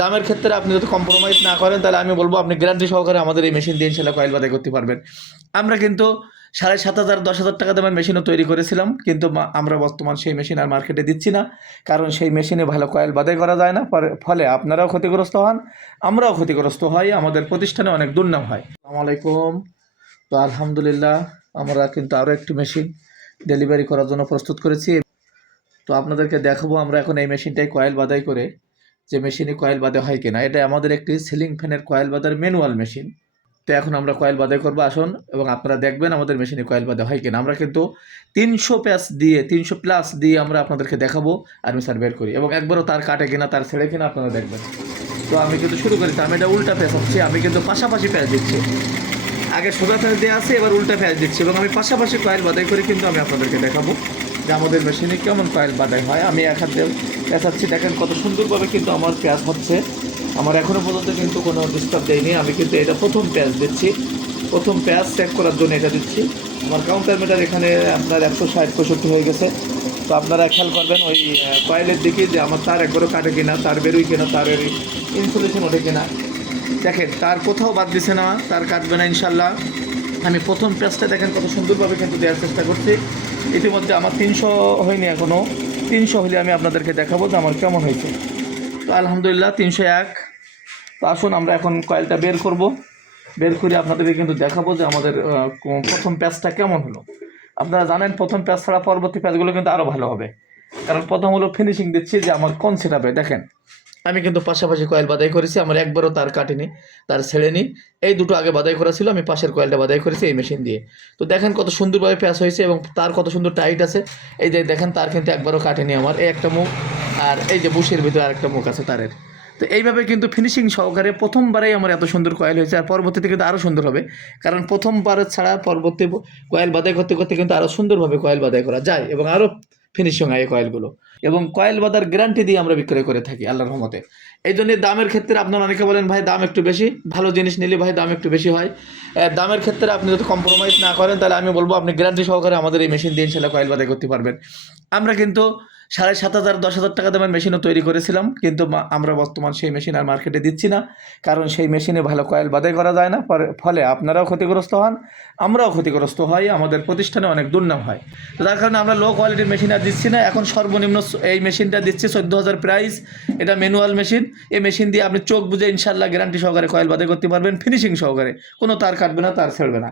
দামের ক্ষেত্রে আপনি যদি কম্প্রোমাইজ না করেন তাহলে আমি বলবো আপনি গ্যারান্টি সহকারে আমাদের এই মেশিন দিয়ে ইনশাল্লাহ কয়েল বাদাই করতে পারবেন। আমরা কিন্তু 7,500 10,000 টাকা দামের মেশিনও তৈরি করেছিলাম, কিন্তু আমরা বর্তমান সেই মেশিন আর মার্কেটে দিচ্ছি না, কারণ সেই মেশিনে ভালো কয়েল বাদাই করা যায় না। ফলে আপনারাও ক্ষতিগ্রস্ত হন, আমরাও ক্ষতিগ্রস্ত হই, আমাদের প্রতিষ্ঠানে অনেক দুর্নাম হয়। আসসালামু আলাইকুম। তো আলহামদুলিল্লাহ আমরা কিন্তু আরও একটি মেশিন ডেলিভারি করার জন্য প্রস্তুত করেছি। তো আপনাদেরকে দেখাবো আমরা এখন এই মেশিনটাই কয়েল বাদাই করে যে মেশিনে কয়েল বাঁধা হয় কিনা। এটা আমাদের একটি সিলিং ফ্যানের কয়েল বাঁধার ম্যানুয়াল মেশিন। তো এখন আমরা কয়েল বাঁধাই করবো, আসুন এবং আপনারা দেখবেন আমাদের মেশিনে কয়েল বাঁধা হয় কিনা। আমরা কিন্তু 300+ দিয়ে আমরা আপনাদেরকে দেখাবো আর্মেচার বের করি, এবং একবারও তার কাটে কিনা তার ছেড়ে কিনা আপনারা দেখবেন। তো আমি কিন্তু শুরু করেছি, আমি এটা উল্টা প্যাঁচ হচ্ছে, আমি কিন্তু পাশাপাশি প্যাঁচ দিচ্ছি। আগে সোজা প্যাঁচ দিয়ে আছে, এবার উল্টা প্যাঁচ দিচ্ছি, এবং আমি পাশাপাশি কয়েল বাঁধাই করে কিন্তু আমি আপনাদেরকে দেখাবো যে আমাদের মেশিনে কেমন কয়েল বাঁধাই হয়। আমি এক হাতে পেঁচাচ্ছি, দেখেন কত সুন্দরভাবে কিন্তু আমার প্যাঁচ হচ্ছে। আমার এখনও পর্যন্ত কিন্তু কোনো ডিস্টার্ব দেয়নি। আমি কিন্তু এটা প্রথম প্যাঁচ দিচ্ছি, প্রথম প্যাঁচ চেক করার জন্য এটা দিচ্ছি। আমার কাউন্টার মিটার এখানে আপনার 160-65 হয়ে গেছে। তো আপনারা খেয়াল করবেন ওই কয়েলের দিকে যে আমার তার একবারও কাটে কিনা, তার বেরোই কিনা, তারের ইনসুলেশন ওঠে কিনা। দেখেন তার কোথাও বাদ দিছে না, তার কাটবে না ইনশাল্লাহ। আমি প্রথম প্যাঁচটা দেখেন কত সুন্দরভাবে কিন্তু দেওয়ার চেষ্টা করছি। ইতিমধ্যে আমার 300 হয়নি এখনও, 300 হলে আমি আপনাদেরকে দেখাবো যে আমার কেমন হয়েছে। তো আলহামদুলিল্লাহ 301। তো আসুন আমরা এখন কয়েলটা বের করব, বের করে আপনাদেরকে কিন্তু দেখাবো যে আমাদের প্রথম প্যাঁচটা কেমন হলো। আপনারা জানেন প্রথম প্যাঁচ ছাড়া পরবর্তী প্যাঁচগুলো কিন্তু আরও ভালো হবে, কারণ প্রথম হলো ফিনিশিং দিচ্ছি যে আমার কোন সেটআপে। দেখেন আমি কিন্তু পাশাপাশি কয়েল বাদাই করেছি, আমার একবারও তার কাটিনি, তার ছেড়েনি। এই দুটো আগে বাদাই করা ছিল, আমি পাশের কয়েলটা বাদাই করেছি এই মেশিন দিয়ে। তো দেখেন কত সুন্দরভাবে প্যাঁচ হয়েছে, এবং তার কত সুন্দর টাইট আছে। এই যে দেখেন তার কিন্তু একবারও কাটেনি আমার, এই একটা মুখ, আর এই যে বুশের ভিতরে আরেকটা মুখ আছে তারের। তো এইভাবে কিন্তু ফিনিশিং সহকারে প্রথমবারেই আমার এত সুন্দর কয়েল হয়েছে, আর পরবর্তীতে কিন্তু আরও সুন্দর হবে, কারণ প্রথমবার ছাড়া পরবর্তী কয়েল বাদাই করতে করতে কিন্তু আরও সুন্দরভাবে কয়েল বাদাই করা যায়, এবং আরও ফিনিশিং হয় এই কয়েলগুলো। এবং কয়েল বাঁধার গ্যারান্টি দিয়ে আমরা বিক্রয় করে থাকি আল্লাহর রহমতে। এই জন্য দামের ক্ষেত্রে আপনারা অনেকে বলেন ভাই দাম একটু বেশি, ভালো জিনিস নিলে ভাই দাম একটু বেশি হয়। দামের ক্ষেত্রে আপনি যদি কম্প্রোমাইজ না করেন তাহলে আমি বলবো আপনি গ্যারান্টি সহকারে আমাদের এই মেশিন দিয়ে ইনশাল্লাহ কয়েল বাঁধাই করতে পারবেন। আমরা কিন্তু 7,500 10,000 টাকা দামের মেশিনও তৈরি করেছিলাম, কিন্তু আমরা বর্তমান সেই মেশিন আর মার্কেটে দিচ্ছি না, কারণ সেই মেশিনে ভালো কয়েল বাঁধাই করা যায় না। ফলে আপনারাও ক্ষতিগ্রস্ত হন, আমরাও ক্ষতিগ্রস্ত হই, আমাদের প্রতিষ্ঠানে অনেক দুর্নাম হয়। তো তার কারণে আমরা লো কোয়ালিটির মেশিন আর দিচ্ছি না। এখন সর্বনিম্ন এই মেশিনটা দিচ্ছি 14,000 প্রাইস। এটা ম্যানুয়াল মেশিন। এই মেশিন দিয়ে আপনি চোখ বুঝে ইনশাল্লাহ গ্যারান্টি সহকারে কয়েল বাঁধাই করতে পারবেন, ফিনিশিং সহকারে, কোনো তার কাটবে না, তার ছেড়বে না।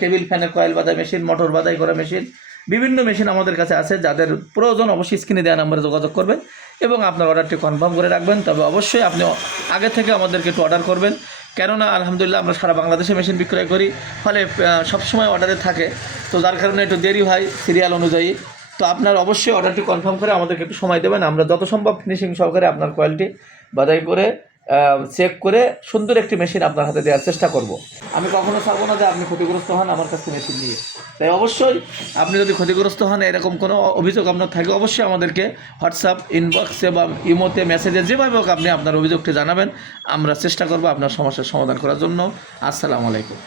টেবিল ফ্যানের কয়েল বাঁধাই মেশিন, মোটর বাঁধাই করা মেশিন, বিভিন্ন মেশিন আমাদের কাছে আছে। যাদের প্রয়োজন অবশ্যই স্ক্রিনে দেওয়া নাম্বারে যোগাযোগ করবেন এবং আপনার অর্ডারটি কনফার্ম করে রাখবেন। তবে অবশ্যই আপনি আগে থেকে আমাদেরকে একটু অর্ডার করবেন, কেননা আলহামদুলিল্লাহ আমরা সারা বাংলাদেশে মেশিন বিক্রয় করি, ফলে সবসময় অর্ডারে থাকে। তো যার কারণে একটু দেরি হয় সিরিয়াল অনুযায়ী। তো আপনার অবশ্যই অর্ডারটি কনফার্ম করে আমাদেরকে একটু সময় দেবেন, আমরা যত সম্ভব ফিনিশিং সহকারে আপনার কোয়ালিটি বাছাই করে চেক করে সুন্দর একটি মেশিন আপনার হাতে দেওয়ার চেষ্টা করব। আমি কখনো চাইবো না যে আপনি ক্ষতিগ্রস্ত হন আমার কাছে মেশিন নিয়ে। তাই অবশ্যই আপনি যদি ক্ষতিগ্রস্ত হন, এরকম কোনো অভিযোগ আপনার থাকে, অবশ্যই আমাদেরকে হোয়াটসঅ্যাপ ইনবক্সে বা ইমোতে মেসেজে যেভাবে হোক আপনি আপনার অভিযোগটি জানাবেন। আমরা চেষ্টা করব আপনার সমস্যার সমাধান করার জন্য। আসসালামু আলাইকুম।